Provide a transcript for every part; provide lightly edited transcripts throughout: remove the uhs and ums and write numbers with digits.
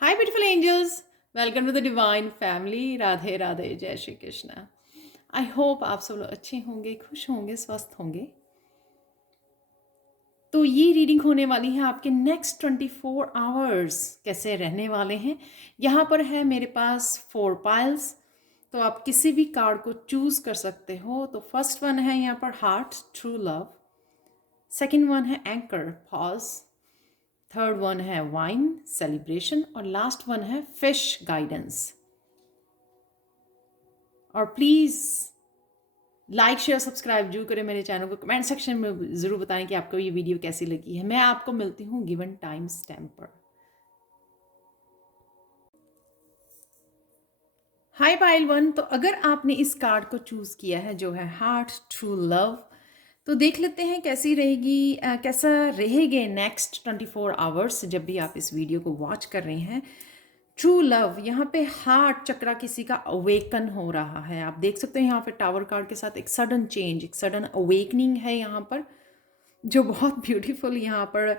Hi, beautiful angels. Welcome to the divine family. Radhe Radhe, जय Shri Krishna. I hope आप सब लोग अच्छे होंगे, खुश होंगे, स्वस्थ होंगे. तो ये रीडिंग होने वाली है आपके नेक्स्ट 24 आवर्स कैसे रहने वाले हैं. यहाँ पर है मेरे पास 4 पाइल्स. तो आप किसी भी कार्ड को चूज कर सकते हो. तो फर्स्ट वन है यहाँ पर heart, true love. Second one है एंकर, पॉज. थर्ड वन है वाइन, सेलिब्रेशन. और लास्ट वन है फिश, गाइडेंस. और प्लीज़ लाइक शेयर सब्सक्राइब जरूर करें मेरे चैनल को. कमेंट सेक्शन में ज़रूर बताएं कि आपको ये वीडियो कैसी लगी है. मैं आपको मिलती हूँ गिवन टाइम स्टैम्प पर. हाय पाइल वन. तो अगर आपने इस कार्ड को चूज़ किया है जो है हार्ट, ट्रू लव, तो देख लेते हैं कैसी रहेगी, कैसा रहेंगे नेक्स्ट 24 आवर्स जब भी आप इस वीडियो को वॉच कर रहे हैं. ट्रू लव, यहाँ पे हार्ट चक्रा किसी का अवेकन हो रहा है. आप देख सकते हैं यहाँ पे टावर कार्ड के साथ एक सडन चेंज, एक सडन अवेकनिंग है यहाँ पर, जो बहुत ब्यूटीफुल यहाँ पर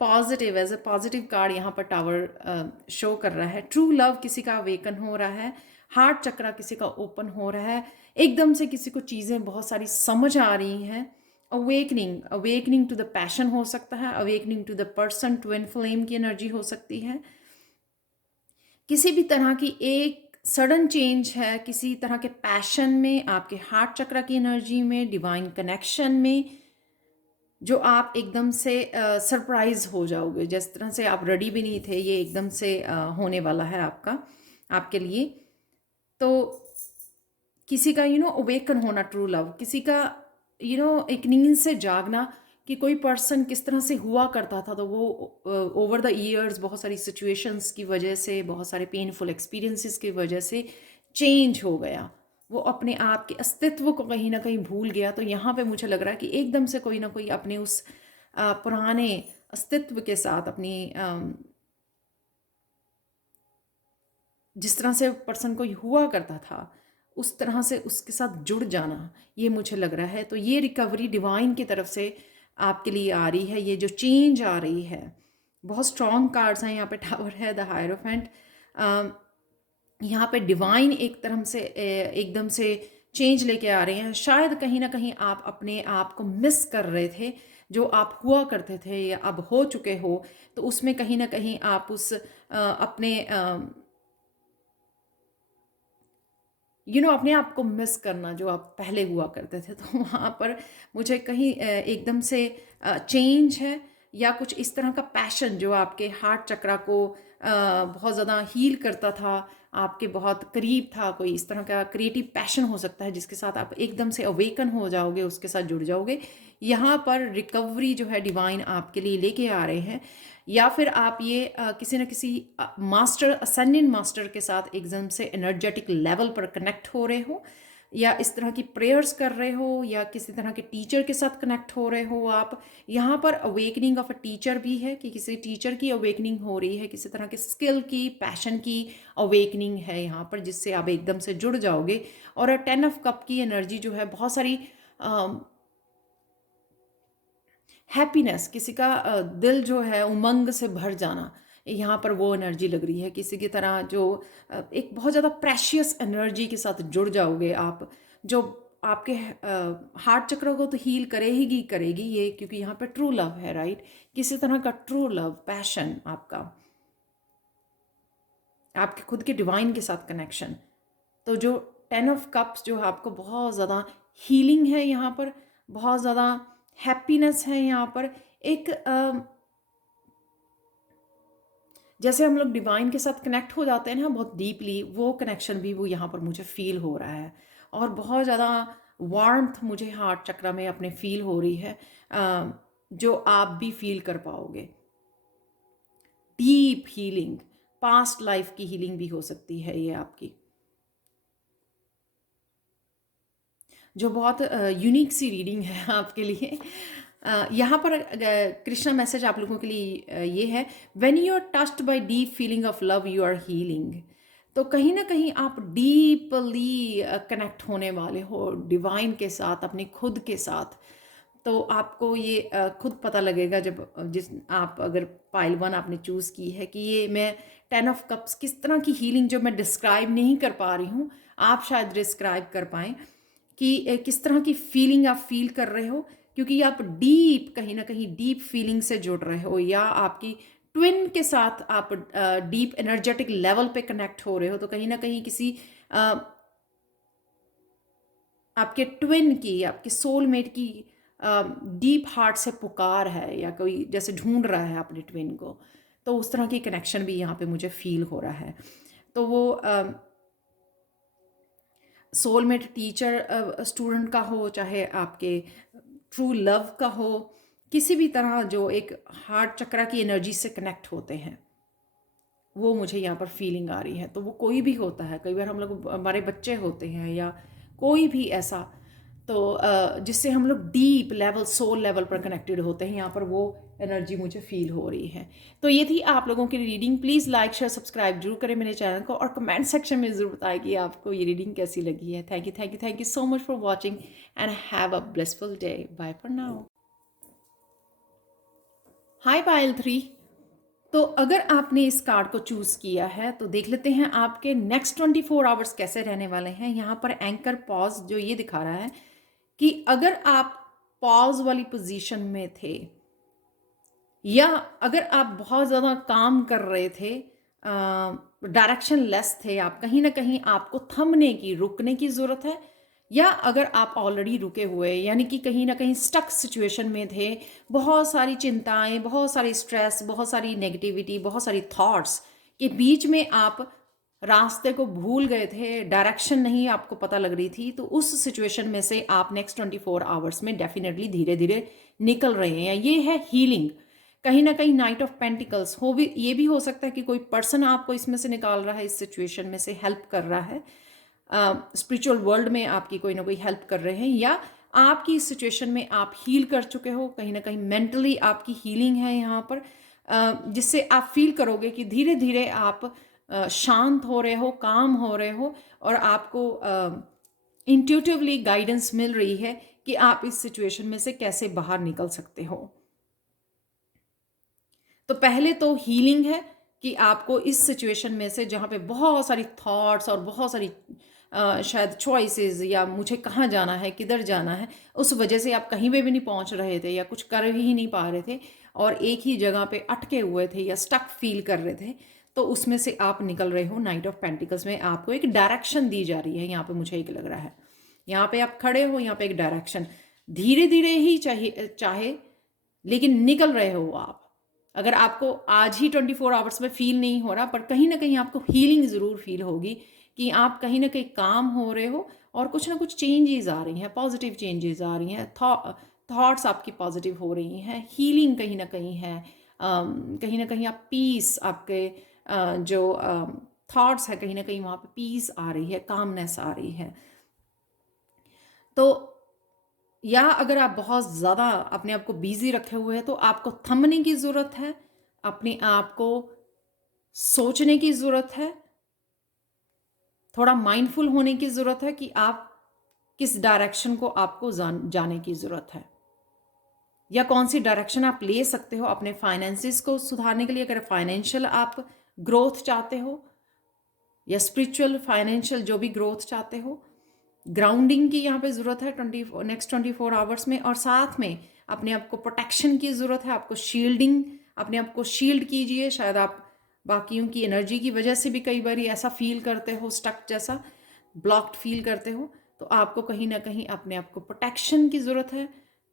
positive, as a positive card यहाँ पर टावर शो कर रहा है. ट्रू लव किसी का अवेकन हो रहा है. हार्ट चक्रा किसी का ओपन हो रहा है. एकदम से किसी को चीज़ें बहुत सारी समझ आ रही हैं. Awakening, awakening to the passion हो सकता है. Awakening to the person, twin flame की एनर्जी हो सकती है. किसी भी तरह की एक सडन चेंज है किसी तरह के पैशन में, आपके हार्ट चक्र की एनर्जी में, डिवाइन कनेक्शन में, जो आप एकदम से सरप्राइज हो जाओगे. जिस तरह से आप रेडी भी नहीं थे, ये एकदम से होने वाला है आपका, आपके लिए. तो किसी का अवेकन होना, ट्रू लव, किसी का एक नींद से जागना, कि कोई पर्सन किस तरह से हुआ करता था तो वो ओवर द ईयर्स बहुत सारी सिचुएशंस की वजह से, बहुत सारे पेनफुल एक्सपीरियंसेस की वजह से चेंज हो गया. वो अपने आप के अस्तित्व को कहीं ना कहीं भूल गया. तो यहाँ पे मुझे लग रहा है कि एकदम से कोई ना कोई अपने उस पुराने अस्तित्व के साथ, अपनी जिस तरह से पर्सन कोई हुआ करता था उस तरह से उसके साथ जुड़ जाना, ये मुझे लग रहा है. तो ये रिकवरी डिवाइन की तरफ से आपके लिए आ रही है. ये जो चेंज आ रही है, बहुत स्ट्रॉन्ग कार्ड्स हैं यहाँ पे. टावर है, द हायरोफेंट. यहाँ पे डिवाइन एक तरह से एकदम से चेंज लेके आ रहे हैं. शायद कहीं ना कहीं आप अपने आप को मिस कर रहे थे, जो आप हुआ करते थे या अब हो चुके हो. तो उसमें कहीं ना कहीं आप उस अपने अपने आप को मिस करना जो आप पहले हुआ करते थे. तो वहाँ पर मुझे कहीं एकदम से चेंज है, या कुछ इस तरह का पैशन जो आपके हार्ट चक्रा को बहुत ज़्यादा हील करता था, आपके बहुत करीब था. कोई इस तरह का क्रिएटिव पैशन हो सकता है जिसके साथ आप एकदम से अवेकन हो जाओगे, उसके साथ जुड़ जाओगे. यहाँ पर रिकवरी जो है डिवाइन आपके लिए लेके आ रहे हैं. या फिर आप ये किसी न किसी मास्टर, असेंडेंट मास्टर के साथ एकदम से एनर्जेटिक लेवल पर कनेक्ट हो रहे हो, या इस तरह की प्रेयर्स कर रहे हो, या किसी तरह के टीचर के साथ कनेक्ट हो रहे हो आप. यहाँ पर अवेकनिंग ऑफ अ टीचर भी है, कि किसी टीचर की अवेकनिंग हो रही है, किसी तरह के स्किल की, पैशन की अवेकनिंग है यहाँ पर, जिससे आप एकदम से जुड़ जाओगे. और 10 ऑफ कप की एनर्जी जो है, बहुत सारी हैप्पीनेस, किसी का दिल जो है उमंग से भर जाना, यहाँ पर वो एनर्जी लग रही है. किसी की तरह जो एक बहुत ज़्यादा प्रेशियस एनर्जी के साथ जुड़ जाओगे आप, जो आपके हार्ट चक्र को तो हील करेगी करेगी ये, क्योंकि यहाँ पे ट्रू लव है, राइट. किसी तरह का ट्रू लव, पैशन, आपका आपके खुद के डिवाइन के साथ कनेक्शन. तो जो 10 ऑफ कप्स जो है, आपको बहुत ज़्यादा हीलिंग है यहाँ पर, बहुत ज़्यादा हैप्पीनेस है यहाँ पर. एक जैसे हम लोग डिवाइन के साथ कनेक्ट हो जाते हैं ना बहुत डीपली, वो कनेक्शन भी वो यहाँ पर मुझे फील हो रहा है. और बहुत ज़्यादा वार्मथ मुझे हार्ट चक्र में अपने फील हो रही है, जो आप भी फील कर पाओगे. डीप हीलिंग, पास्ट लाइफ की हीलिंग भी हो सकती है ये आपकी, जो बहुत यूनिक सी रीडिंग है आपके लिए. यहाँ पर कृष्णा मैसेज आप लोगों के लिए ये है, when you are touched by deep feeling of love you are healing. तो कहीं ना कहीं आप डीपली कनेक्ट होने वाले हो डिवाइन के साथ, अपने खुद के साथ. तो आपको ये खुद पता लगेगा जब जिस आप अगर पाइल 1 आपने चूज़ की है कि ये मैं 10 ऑफ कप्स किस तरह की हीलिंग जो मैं डिस्क्राइब नहीं कर पा रही हूँ, आप शायद डिस्क्राइब कर पाएँ कि किस तरह की फीलिंग आप फ़ील कर रहे हो, क्योंकि आप डीप कहीं न कहीं डीप फीलिंग से जुड़ रहे हो या आपकी ट्विन के साथ आप डीप एनर्जेटिक लेवल पे कनेक्ट हो रहे हो, तो कहीं न कहीं किसी अ, आपके ट्विन की, आपके सोलमेट की डीप हार्ट से पुकार है या कोई जैसे ढूँढ रहा है अपने ट्विन को, तो उस तरह की कनेक्शन भी यहाँ पे मुझे फ़ील हो रहा है। तो वो सोलमेट टीचर स्टूडेंट का हो, चाहे आपके ट्रू लव का हो, किसी भी तरह जो एक हार्ट चक्रा की एनर्जी से कनेक्ट होते हैं, वो मुझे यहाँ पर फीलिंग आ रही है। तो वो कोई भी होता है, कई बार हम लोग हमारे बच्चे होते हैं या कोई भी ऐसा, तो जिससे हम लोग डीप लेवल सोल लेवल पर कनेक्टेड होते हैं, यहाँ पर वो एनर्जी मुझे फील हो रही है। तो ये थी आप लोगों की reading. Please like share subscribe जरूर करें मेरे चैनल को और कमेंट सेक्शन में ज़रूर बताएं कि आपको ये रीडिंग कैसी लगी है। Thank you thank you thank you so much for watching and have a blessful day. Bye for now. Hi Payal 3। तो अगर आपने इस कार्ड को चूज़ किया है तो देख लेते हैं आपके नेक्स्ट 24 आवर्स कैसे रहने वाले हैं। यहाँ पर एंकर पॉज जो ये दिखा रहा है कि अगर आप पॉज वाली पोजीशन में थे या अगर आप बहुत ज़्यादा काम कर रहे थे, डायरेक्शन लेस थे, आप कहीं ना कहीं आपको थमने की रुकने की ज़रूरत है, या अगर आप ऑलरेडी रुके हुए यानी कि कहीं ना कहीं स्टक सिचुएशन में थे, बहुत सारी चिंताएं, बहुत सारी स्ट्रेस, बहुत सारी नेगेटिविटी, बहुत सारी थॉट्स के बीच में आप रास्ते को भूल गए थे, डायरेक्शन नहीं आपको पता लग रही थी, तो उस सिचुएशन में से आप नेक्स्ट 24 आवर्स में डेफिनेटली धीरे धीरे निकल रहे हैं। ये है हीलिंग। कहीं ना कहीं नाइट ऑफ पेंटिकल्स हो भी, ये भी हो सकता है कि कोई पर्सन आपको इसमें से निकाल रहा है, इस सिचुएशन में से हेल्प कर रहा है, स्पिरिचुअल वर्ल्ड में आपकी कोई ना कोई हेल्प कर रहे हैं, या आपकी इस सिचुएशन में आप हील कर चुके हो, कहीं ना कहीं मेंटली आपकी हीलिंग है यहाँ पर, जिससे आप फील करोगे कि धीरे धीरे आप शांत हो रहे हो, काम हो रहे हो, और आपको इंट्यूटिवली गाइडेंस मिल रही है कि आप इस सिचुएशन में से कैसे बाहर निकल सकते हो। तो पहले तो हीलिंग है कि आपको इस सिचुएशन में से जहाँ पे बहुत सारी थॉट्स और बहुत सारी शायद चॉइसेस, या मुझे कहाँ जाना है, किधर जाना है, उस वजह से आप कहीं पे भी नहीं पहुँच रहे थे या कुछ कर ही नहीं पा रहे थे और एक ही जगह पे अटके हुए थे या स्टक फील कर रहे थे, तो उसमें से आप निकल रहे हो। नाइट ऑफ पेंटिकल्स में आपको एक डायरेक्शन दी जा रही है, यहाँ पे मुझे एक लग रहा है, यहाँ पे आप खड़े हो, यहाँ पे एक डायरेक्शन, धीरे धीरे ही चाहिए चाहे, लेकिन निकल रहे हो आप। अगर आपको आज ही 24 आवर्स में फील नहीं हो रहा, पर कहीं ना कहीं आपको हीलिंग ज़रूर फील होगी कि आप कहीं ना कहीं काम हो रहे हो और कुछ ना कुछ चेंजेस आ रही हैं, पॉजिटिव चेंजेस आ रही हैं, थॉट्स आपकी पॉजिटिव हो रही हैं, हीलिंग कहीं ना कहीं है, कहीं ना कहीं आप पीस, आपके जो थॉट्स है, कहीं ना कहीं वहाँ पे पीस आ रही है, कामनेस आ रही है। तो या अगर आप बहुत ज़्यादा अपने आप को बिजी रखे हुए हैं तो आपको थमने की ज़रूरत है, अपने आप को सोचने की ज़रूरत है, थोड़ा माइंडफुल होने की ज़रूरत है कि आप किस डायरेक्शन को आपको जाने की ज़रूरत है, या कौन सी डायरेक्शन आप ले सकते हो अपने फाइनेंसिस को सुधारने के लिए। अगर फाइनेंशियल आप ग्रोथ चाहते हो या स्पिरिचुअल फाइनेंशियल जो भी ग्रोथ चाहते हो, ग्राउंडिंग की यहाँ पे ज़रूरत है नेक्स्ट 24 आवर्स में, और साथ में अपने आप को प्रोटेक्शन की ज़रूरत है, आपको शील्डिंग, अपने आप को शील्ड कीजिए। शायद आप बाकियों की एनर्जी की वजह से भी कई बार ऐसा फील करते हो, स्टक जैसा, ब्लॉक्ड फील करते हो, तो आपको कहीं ना कहीं अपने आप को प्रोटेक्शन की ज़रूरत है,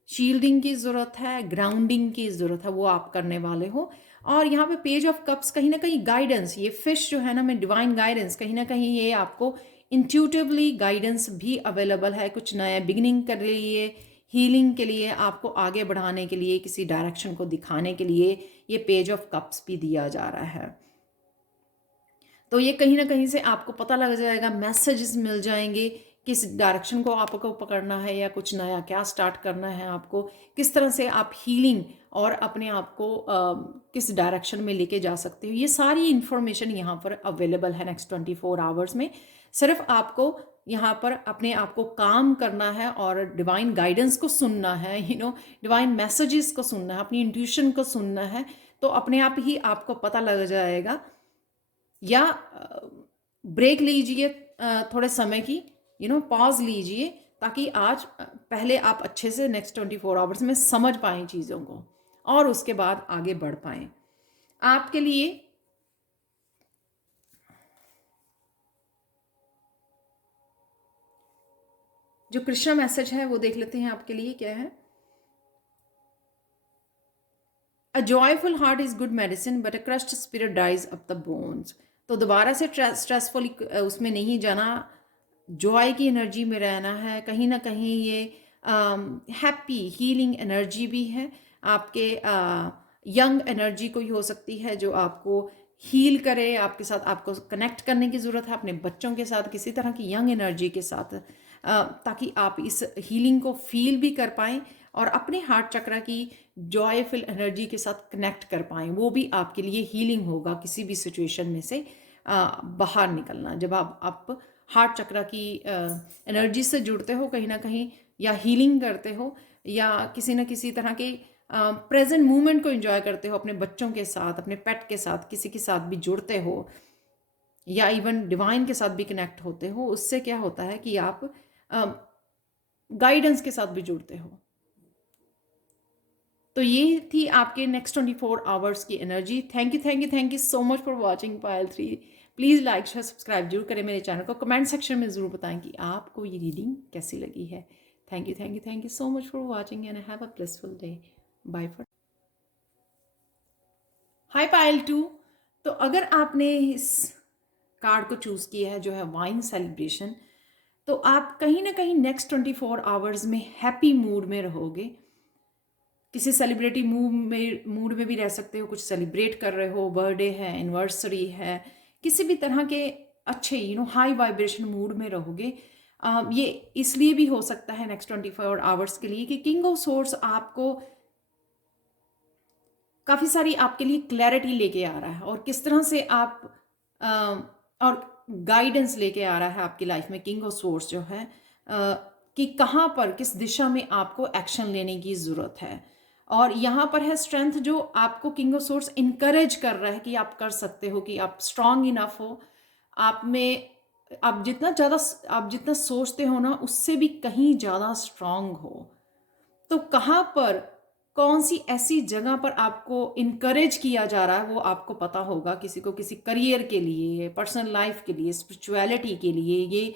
शील्डिंग की ज़रूरत है, ग्राउंडिंग की ज़रूरत है, वो आप करने वाले हो। और यहाँ पे पेज ऑफ कप्स कहीं ना कहीं गाइडेंस, ये फिश जो है ना, मैं डिवाइन गाइडेंस, कहीं ना कहीं ये आपको इंट्यूटिवली गाइडेंस भी अवेलेबल है, कुछ नया बिगिनिंग के लिए, हीलिंग के लिए, आपको आगे बढ़ाने के लिए, किसी डायरेक्शन को दिखाने के लिए ये पेज ऑफ कप्स भी दिया जा रहा है। तो ये कहीं ना कहीं से आपको पता लग जाएगा, मैसेजेस मिल जाएंगे किस डायरेक्शन को आपको पकड़ना है या कुछ नया क्या स्टार्ट करना है आपको, किस तरह से आप हीलिंग और अपने आप को किस डायरेक्शन में लेके जा सकते हो, ये सारी इन्फॉर्मेशन यहाँ पर अवेलेबल है नेक्स्ट 24 आवर्स में। सिर्फ आपको यहाँ पर अपने आप को काम करना है और डिवाइन गाइडेंस को सुनना है, डिवाइन मैसेजेस को सुनना है, अपनी इंट्यूशन को सुनना है, तो अपने आप ही आपको पता लग जाएगा। या ब्रेक लीजिए थोड़े समय की, पॉज लीजिए, ताकि आज पहले आप अच्छे से नेक्स्ट 24 आवर्स में समझ पाएँ चीज़ों को और उसके बाद आगे बढ़ पाएँ। आपके लिए जो कृष्णा मैसेज है वो देख लेते हैं आपके लिए क्या है। A joyful heart is good medicine but a crushed spirit dies up the bones. तो दोबारा से स्ट्रेसफुल उसमें नहीं जाना, जॉय की एनर्जी में रहना है। कहीं ना कहीं ये हैप्पी हीलिंग एनर्जी भी है। आपके यंग एनर्जी कोई हो सकती है जो आपको हील करे, आपके साथ आपको कनेक्ट करने की ज़रूरत है अपने बच्चों के साथ, किसी तरह की यंग एनर्जी के साथ, ताकि आप इस हीलिंग को फील भी कर पाएँ और अपने हार्ट चक्र की जॉयफुल एनर्जी के साथ कनेक्ट कर पाएँ। वो भी आपके लिए हीलिंग होगा किसी भी सिचुएशन में से बाहर निकलना। जब आप हार्ट चक्र की एनर्जी से जुड़ते हो कहीं ना कहीं, या हीलिंग करते हो, या किसी न किसी तरह के प्रेजेंट मोमेंट को एंजॉय करते हो, अपने बच्चों के साथ, अपने पेट के साथ, किसी के साथ भी जुड़ते हो, या इवन डिवाइन के साथ भी कनेक्ट होते हो, उससे क्या होता है कि आप गाइडेंस के साथ भी जुड़ते हो। तो ये थी आपके नेक्स्ट 24 आवर्स की energy. Thank you so much for watching Payal 3। Please like share subscribe जरूर करें मेरे चैनल को। कमेंट सेक्शन में ज़रूर बताएं कि आपको ये रीडिंग कैसी लगी है। Thank you so much for watching and have a blessful day. Bye for. Hi Payal 2। तो अगर आपने इस कार्ड को चूज़ किया है जो है वाइन सेलिब्रेशन, तो आप कहीं ना कहीं नेक्स्ट 24 आवर्स में हैप्पी मूड में रहोगे। किसी सेलिब्रिटी मूड में भी रह सकते हो, कुछ सेलिब्रेट कर रहे हो, बर्थडे है, एनिवर्सरी है, किसी भी तरह के अच्छे हाई वाइब्रेशन मूड में रहोगे। ये इसलिए भी हो सकता है नेक्स्ट 24 आवर्स के लिए कि किंग ऑफ सोर्स आपको काफ़ी सारी आपके लिए क्लैरिटी लेके आ रहा है, और किस तरह से आप और गाइडेंस लेके आ रहा है आपकी लाइफ में किंग ऑफ सोर्स जो है, कि कहाँ पर किस दिशा में आपको एक्शन लेने की ज़रूरत है। और यहाँ पर है स्ट्रेंथ, जो आपको किंग ऑफ सोर्स इनकरेज कर रहा है कि आप कर सकते हो, कि आप स्ट्रांग इनफ हो। आप में आप जितना सोचते हो ना, उससे भी कहीं ज़्यादा स्ट्रांग हो। तो कहाँ पर, कौन सी ऐसी जगह पर आपको इनकरेज किया जा रहा है वो आपको पता होगा। किसी को किसी करियर के लिए, पर्सनल लाइफ के लिए, स्पिरिचुअलिटी के लिए ये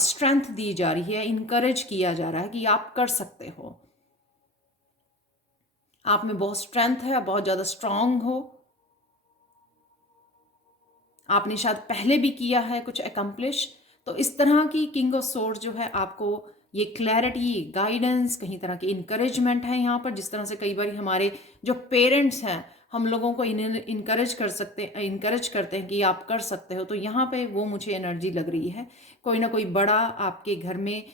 स्ट्रेंथ दी जा रही है, इनकरेज किया जा रहा है कि आप कर सकते हो। आप में बहुत स्ट्रेंथ है, बहुत ज़्यादा स्ट्रांग हो। आपने शायद पहले भी किया है कुछ अकम्प्लिश। तो इस तरह की किंग ऑफ सोर्स जो है आपको ये क्लैरिटी, गाइडेंस, कहीं तरह की इनकरेजमेंट है यहाँ पर। जिस तरह से कई बार हमारे जो पेरेंट्स हैं हम लोगों को इनकरेज करते हैं कि आप कर सकते हो, तो यहाँ पे वो मुझे एनर्जी लग रही है। कोई ना कोई बड़ा आपके घर में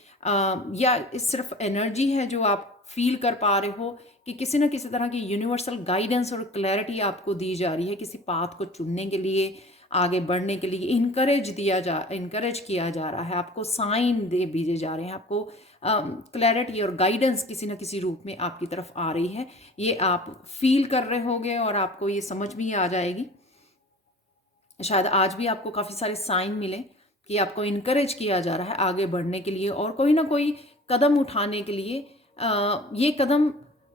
या सिर्फ एनर्जी है जो आप फील कर पा रहे हो कि किसी न किसी तरह की यूनिवर्सल गाइडेंस और क्लैरिटी आपको दी जा रही है, किसी पाथ को चुनने के लिए, आगे बढ़ने के लिए इनकरेज किया जा रहा है। आपको साइन दे भेजे जा रहे हैं, आपको क्लैरिटी और गाइडेंस किसी न किसी रूप में आपकी तरफ आ रही है। ये आप फील कर रहे होगे और आपको ये समझ भी आ जाएगी। शायद आज भी आपको काफ़ी सारे साइन मिले कि आपको इनकरेज किया जा रहा है आगे बढ़ने के लिए और कोई ना कोई कदम उठाने के लिए। ये कदम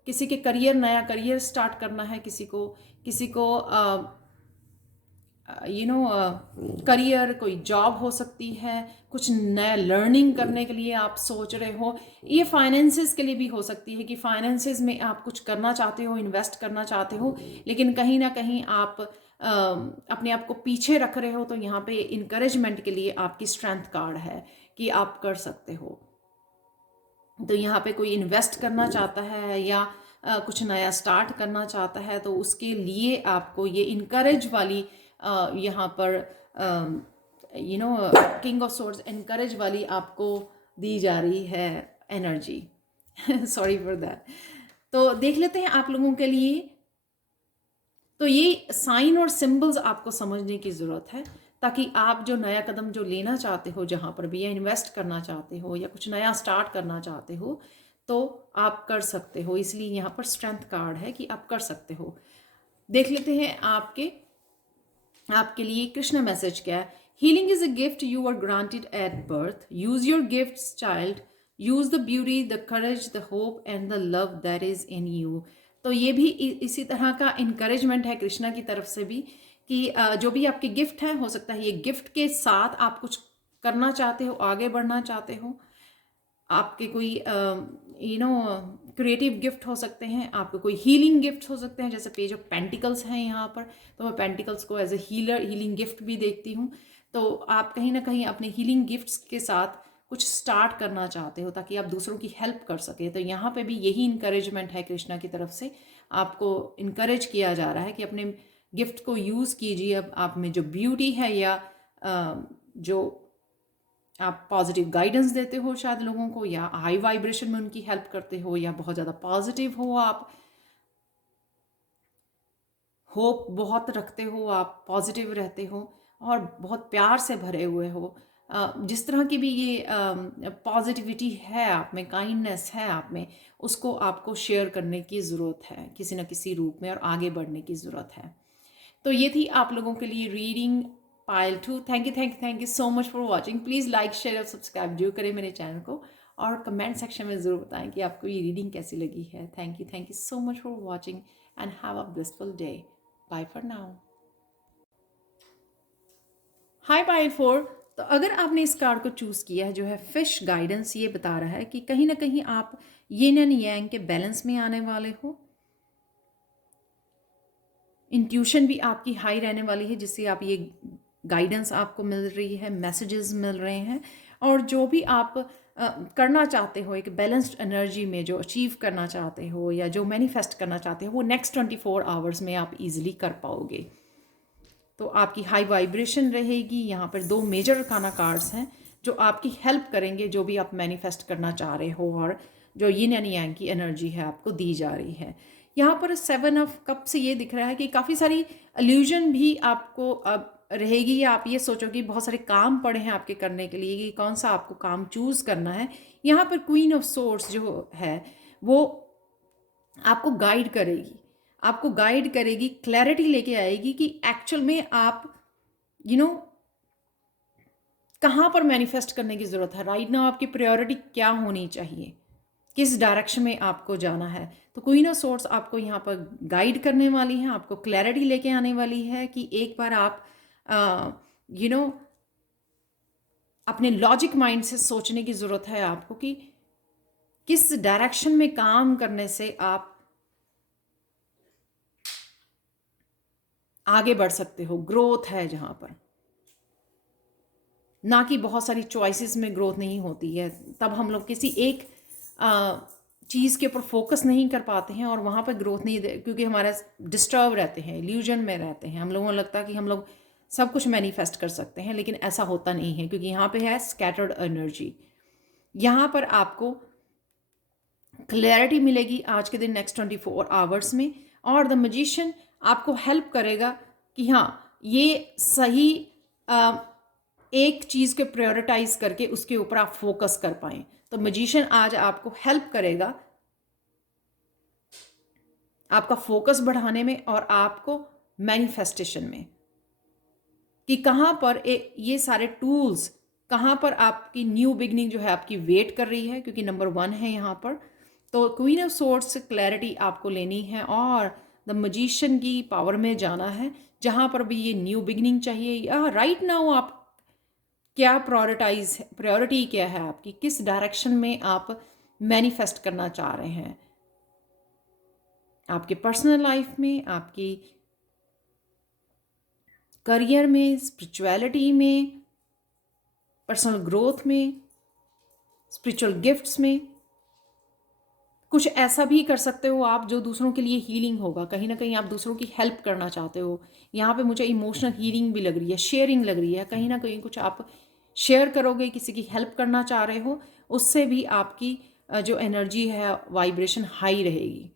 किसी के नया करियर स्टार्ट करना है, किसी को करियर, कोई जॉब हो सकती है, कुछ नया लर्निंग करने के लिए आप सोच रहे हो। ये फाइनेंसेस के लिए भी हो सकती है कि फाइनेंसेस में आप कुछ करना चाहते हो, इन्वेस्ट करना चाहते हो, लेकिन कहीं ना कहीं आप अपने आप को पीछे रख रहे हो। तो यहाँ पे इनकरेजमेंट के लिए आपकी स्ट्रेंथ कार्ड है कि आप कर सकते हो। तो यहाँ पे कोई इन्वेस्ट करना चाहता है या कुछ नया स्टार्ट करना चाहता है, तो उसके लिए आपको ये इनकरेज वाली यहाँ पर किंग ऑफ सोर्ड्स एनकरेज वाली आपको दी जा रही है एनर्जी। Sorry for that. तो देख लेते हैं आप लोगों के लिए। तो ये साइन और सिंबल्स आपको समझने की ज़रूरत है, ताकि आप जो नया कदम जो लेना चाहते हो, जहाँ पर भी, या इन्वेस्ट करना चाहते हो या कुछ नया स्टार्ट करना चाहते हो, तो आप कर सकते हो। इसलिए यहाँ पर स्ट्रेंथ कार्ड है कि आप कर सकते हो। देख लेते हैं आपके लिए कृष्ण मैसेज क्या है। Healing is a gift you are granted at birth. Use your gifts child. Use the beauty, the courage, the hope and the love that is in you. तो ये भी इसी तरह का इनकरेजमेंट है कृष्णा की तरफ से भी, कि जो भी आपके गिफ्ट हैं, हो सकता है ये गिफ्ट के साथ आप कुछ करना चाहते हो, आगे बढ़ना चाहते हो। आपके कोई क्रिएटिव गिफ्ट हो सकते हैं, आपके कोई हीलिंग गिफ्ट हो सकते हैं, जैसे पेज ऑफ पेंटिकल्स हैं यहाँ पर। तो मैं पेंटिकल्स को एज ए हीलिंग गिफ्ट भी देखती हूँ। तो आप कहीं ना कहीं अपने हीलिंग गिफ्ट्स के साथ कुछ स्टार्ट करना चाहते हो, ताकि आप दूसरों की हेल्प कर सके। तो यहाँ पे भी यही इंकरेजमेंट है कृष्णा की तरफ से। आपको इनकरेज किया जा रहा है कि अपने गिफ्ट को यूज़ कीजिए। अब आप में जो ब्यूटी है, या जो आप पॉजिटिव गाइडेंस देते हो शायद लोगों को, या हाई वाइब्रेशन में उनकी हेल्प करते हो, या बहुत ज़्यादा पॉजिटिव हो, आप होप बहुत रखते हो, आप पॉजिटिव रहते हो और बहुत प्यार से भरे हुए हो। जिस तरह की भी ये पॉजिटिविटी है आप में, काइंडनेस है आप में, उसको आपको शेयर करने की ज़रूरत है किसी न किसी रूप में, और आगे बढ़ने की ज़रूरत है। तो ये थी आप लोगों के लिए reading pile 2। Thank you so much for watching. Please like, share और सब्सक्राइब जरूर करें मेरे चैनल को, और कमेंट सेक्शन में ज़रूर बताएं कि आपको ये रीडिंग कैसी लगी है। Thank you so much for watching and have a blissful day. Bye for now. Hi पाइल 4। तो अगर आपने इस कार्ड को चूज़ किया है, जो है फिश गाइडेंस, ये बता रहा है कि कहीं ना कहीं आप यिन एंड यांग के बैलेंस में आने वाले हो। इंट्यूशन भी आपकी हाई रहने वाली है, जिससे आप ये गाइडेंस आपको मिल रही है, मैसेजेस मिल रहे हैं। और जो भी आप करना चाहते हो एक बैलेंस्ड एनर्जी में, जो अचीव करना चाहते हो या जो मैनिफेस्ट करना चाहते हो, वो नेक्स्ट 24 आवर्स में आप इजीली कर पाओगे। तो आपकी हाई वाइब्रेशन रहेगी। यहाँ पर 2 मेजर अरकाना कार्ड्स हैं जो आपकी हेल्प करेंगे, जो भी आप मैनिफेस्ट करना चाह रहे हो, और जो यिन एंड यांग की एनर्जी है आपको दी जा रही है। यहाँ पर 7 ऑफ कप से ये दिख रहा है कि काफ़ी सारी इल्यूजन भी आपको अब रहेगी, या आप ये सोचोगे बहुत सारे काम पड़े हैं आपके करने के लिए कि कौन सा आपको काम चूज़ करना है। यहाँ पर क्वीन ऑफ सोर्स जो है वो आपको गाइड करेगी, क्लैरिटी लेके आएगी कि एक्चुअल में आप कहाँ पर मैनिफेस्ट करने की ज़रूरत है। राइट नाउ आपकी प्रायोरिटी क्या होनी चाहिए, किस डायरेक्शन में आपको जाना है। तो क्वीन ऑफ सोर्ड्स आपको यहाँ पर गाइड करने वाली है, आपको क्लैरिटी लेके आने वाली है कि एक बार आप अपने लॉजिक माइंड से सोचने की ज़रूरत है आपको कि किस डायरेक्शन में काम करने से आप आगे बढ़ सकते हो। ग्रोथ है जहाँ पर, ना कि बहुत सारी चॉइसेस में ग्रोथ नहीं होती है। तब हम लोग किसी एक चीज़ के ऊपर फोकस नहीं कर पाते हैं और वहाँ पर ग्रोथ नहीं क्योंकि हमारा डिस्टर्ब रहते हैं, इल्यूजन में रहते हैं। हम लोगों को लगता है कि हम लोग सब कुछ मैनिफेस्ट कर सकते हैं, लेकिन ऐसा होता नहीं है, क्योंकि यहाँ पे है स्कैटर्ड एनर्जी। यहाँ पर आपको क्लैरिटी मिलेगी आज के दिन नेक्स्ट 24 आवर्स में, और द मैजिशियन आपको हेल्प करेगा कि हाँ, ये सही एक चीज़ को प्रायोरिटाइज करके उसके ऊपर आप फोकस कर पाएँ। तो मैजिशियन आज आपको हेल्प करेगा आपका फोकस बढ़ाने में और आपको मैनिफेस्टेशन में, कि कहाँ पर ये सारे टूल्स, कहाँ पर आपकी न्यू बिगनिंग जो है आपकी वेट कर रही है, क्योंकि नंबर 1 है यहाँ पर। तो क्वीन ऑफ सोर्ड्स से क्लैरिटी आपको लेनी है और द मैजिशियन की पावर में जाना है, जहाँ पर भी ये न्यू बिगनिंग चाहिए, या राइट नाउ आप क्या प्रायोरिटी क्या है आपकी, किस डायरेक्शन में आप मैनिफेस्ट करना चाह रहे हैं आपके पर्सनल लाइफ में, आपकी करियर में, स्पिरिचुअलिटी में, पर्सनल ग्रोथ में, स्पिरिचुअल गिफ्ट्स में। कुछ ऐसा भी कर सकते हो आप जो दूसरों के लिए हीलिंग होगा, कहीं ना कहीं आप दूसरों की हेल्प करना चाहते हो। यहाँ पे मुझे इमोशनल हीलिंग भी लग रही है, शेयरिंग लग रही है, कहीं ना कहीं कुछ आप शेयर करोगे, किसी की हेल्प करना चाह रहे हो, उससे भी आपकी जो एनर्जी है वाइब्रेशन हाई रहेगी।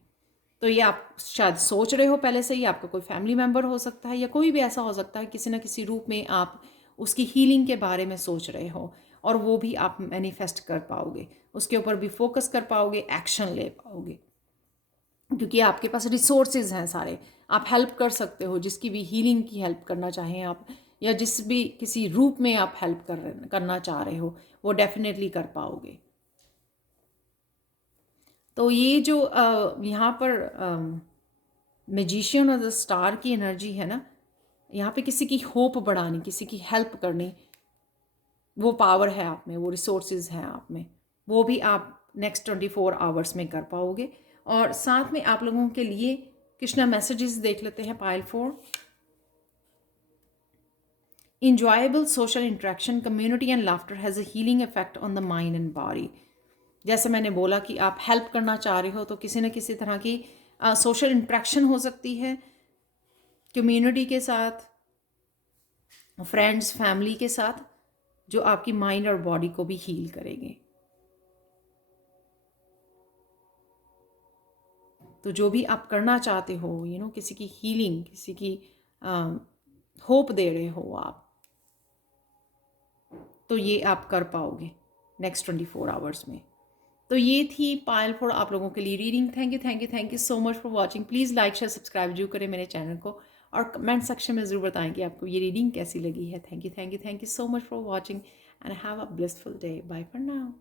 तो ये आप शायद सोच रहे हो पहले से ही, आपका कोई फैमिली मेम्बर हो सकता है या कोई भी ऐसा हो सकता है, किसी ना किसी रूप में आप उसकी हीलिंग के बारे में सोच रहे हो, और वो भी आप मैनिफेस्ट कर पाओगे, उसके ऊपर भी फोकस कर पाओगे, एक्शन ले पाओगे, क्योंकि आपके पास रिसोर्सेज हैं सारे। आप हेल्प कर सकते हो, जिसकी भी हीलिंग की हेल्प करना चाहें आप, या जिस भी किसी रूप में आप हेल्प करना चाह रहे हो, वो डेफिनेटली कर पाओगे। तो ये जो यहाँ पर मैजिशियन और द स्टार की एनर्जी है ना, यहाँ पे किसी की होप बढ़ानी, किसी की हेल्प करनी, वो पावर है आप में, वो रिसोर्सेज हैं आप में, वो भी आप नेक्स्ट 24 आवर्स में कर पाओगे। और साथ में आप लोगों के लिए कृष्णा मैसेजेस देख लेते हैं। Pile 4, enjoyable social interaction, community and laughter has a healing effect on the mind and body। जैसे मैंने बोला कि आप हेल्प करना चाह रहे हो, तो किसी न किसी तरह की सोशल इंट्रैक्शन हो सकती है कम्युनिटी के साथ, फ्रेंड्स, फैमिली के साथ, जो आपकी माइंड और बॉडी को भी हील करेंगे। तो जो भी आप करना चाहते हो, किसी की हीलिंग, किसी की होप दे रहे हो आप, तो ये आप कर पाओगे नेक्स्ट 24 आवर्स में। तो ये थी पायल फॉर आप लोगों के लिए reading. Thank you, thank you, thank you so much for watching. Please like, share, subscribe जरूर करें मेरे चैनल को, और कमेंट सेक्शन में ज़रूर बताएं कि आपको ये रीडिंग कैसी लगी है। Thank you, thank you, thank you so much for watching, and have a blissful day. Bye for now.